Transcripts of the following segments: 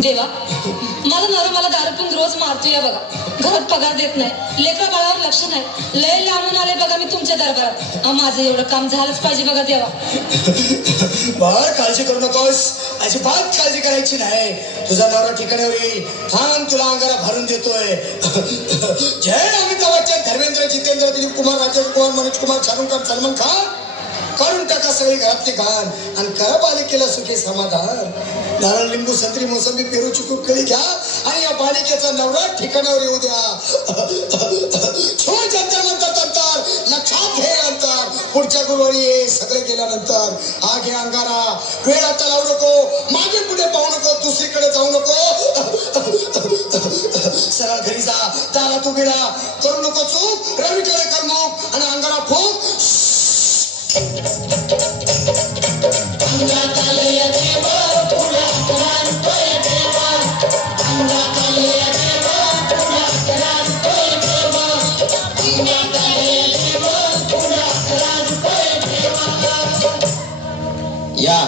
देवा, माझा नवरा मला दारू पिऊन रोज मारतोय बघा. घरात पगार देत नाही, लेकरा बाळावर लक्ष नाही. लय लांबून आले बघा मी तुमच्या दरबारात. माझं एवढं काम झालंच पाहिजे बघा देवा. बाळ काळजी करू नकोस, अजिबात काळजी करायची नाही. तुझा नवरा ठिकाणावर येईल. थांब, तुला अंगारा भरून देतोय. जय अमिताभ बच्चन, धर्मेंद्र, जितेंद्र, दिलीप कुमार, राजेश कुमार, मनोज कुमार, शाहरुख खान, सलमान खान काढून टाका सगळी घरातली घाण आणि करा बालिकेला सुखी समाधान. नारळ, लिंबू, संत्री, मोसंबी, पेरू, चिकू, केळी घ्या आणि या बालिकेचा नवरा ठिकाणावर येऊ द्या. छो जंतर मंतर तंतर, लक्षात घे अंतर. पुढच्या गुरुवारी ये, सगळे गेल्यानंतर हा घे अंगारा. वेळ आता लावू नको, मागे पुढे पाहू नको, दुसरीकडे जाऊ नको. सरळ घरी जा. त्याला तू गेला करू नको चूक. रवीकडे कर मुख आणि अंगारा फूक. या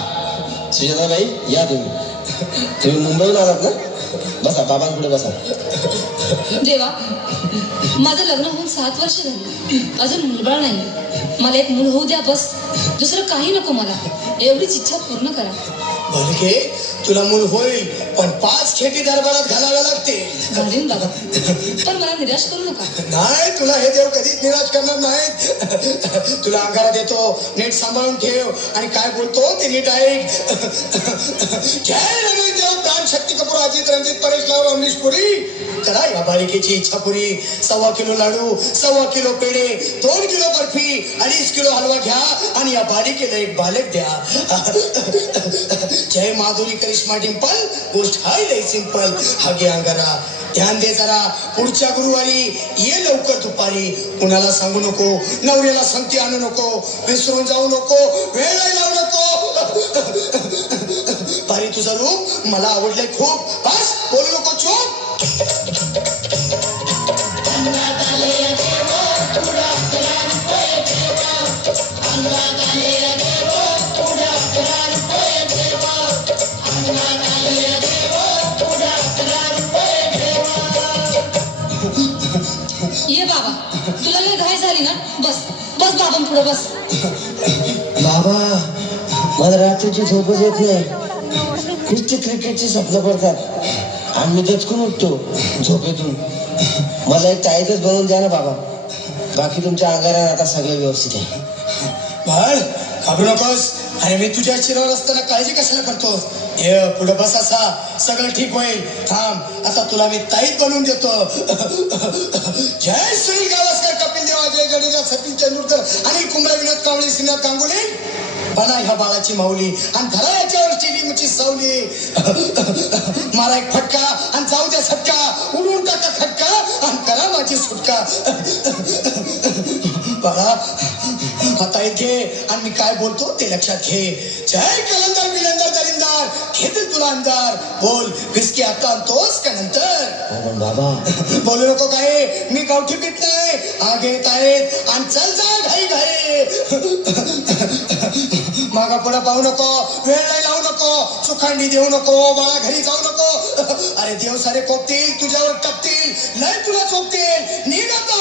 सुजाताबाई, या तुम्ही मुंबईला आलात ना? बसा, बाबांपुढे बसा. देवा, माझं लग्न होऊन 7 वर्ष झाली, अजून मुलबाळ नाही. मला एक मूल होऊ द्या बस. दुसरं काही नको मला. एवढीच इच्छा पूर्ण करा. बालिके, तुला मूल होईल, पण 5 खेटी दरबारात घालाव्या लागतील. घालीन बाबा, पण मला निराश करू नका. नाही, तुला हे देव कधीच निराश करणार नाहीत. तुला अंगारा देतो, नीट सांभाळून ठेव आणि काय बोलतो ते नीट ऐक. जय रमेश देव, प्राण, शक्ती कपूर, अजित, रणजित, परेश लाल, अमरीश पुरी. करा या बालिकेची इच्छा पुरी. 1.25 किलो लाडू, 1.25 किलो पेढे, 2 किलो बर्फी, 2.5 किलो हलवा घ्या आणि या बालिकेला एक बालक द्या. जय माधुरी, करिश्मा, डिंपल, गोष्ट हाय लय सिंपल. हा घे अंगारा, ध्यान दे जरा. पुढच्या गुरुवारी ये लवकर दुपारी. कुणाला सांगू नको, नवऱ्याला संगती आणू नको, विसरून जाऊ नको, वेळ लावू नको. पारी, तुझं रूप मला आवडलंय खूप. बस, बोलू नको, चूप. ये बाबा, तुला लय घाई झाली ना? बस बस बाबां पुढे बस. बाबा, मला रात्रीची झोपच येत नाही. नुसती क्रिकेटची स्वप्न पडतात आणि मी दचकून उठतो झोपेतून. मला एक ताईतच बनवून द्या ना बाबा. बाकी तुमच्या अंगारात आता सगळं व्यवस्थित आहे. बाळ, घाबरू नकोस. अरे मी तुझ्या शिरावर असताना काळजी कशाला करतोस? ये पुढे बस, असा सगळं ठीक होईल. थांब, आता तुला मी ताईत बनवून देतो. जय सुनील गावस्कर, कपिल देव, अजय जडेजा, सचिन तेंडुलकर आणि कुंभा, विनोद कांबळे, श्रीनाथ गांगुली. बना ह्या बाळाची माऊली आणि धरा याच्यावरची लिंबूची सावली. मारा एक फटका आणि जाऊ द्या सटका. उडून टाका खटका आणि करा माझी सुटका. बाळा, आता घे आणि मी काय बोलतो ते लक्षात घे. जय कलंदर, विलंदर, दरिंदार, घेतील तुला अंधार. बोल, विस्की आता आणतोस का नंतर? पण बाबा, बोलू नको काय, मी गावठी पीत नाही. आग येत आहेत आणि चल जा घाई घाई. मागा पुढे पाहू नको, वेळ नाही लावू नको, चुखांडी देऊ नको, बाळा घरी जाऊ नको. अरे देव सारे कोपतील, तुझ्यावर टपतील, लय तुला चोपतील. निघ आता.